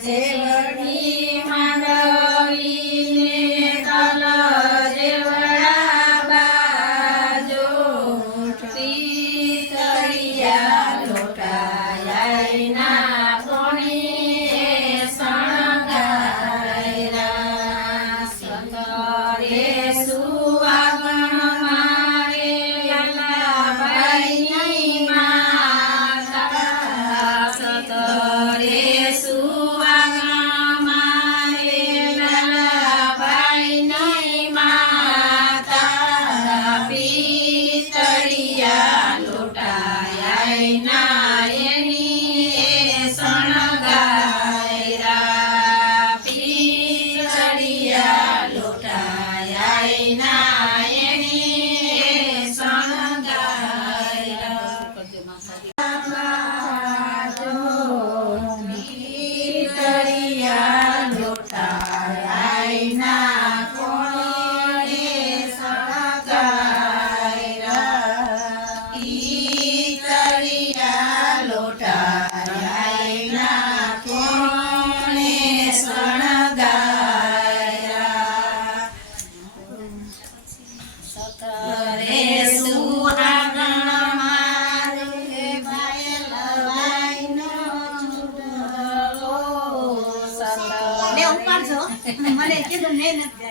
Shiva. મને કીધું મેં નથી.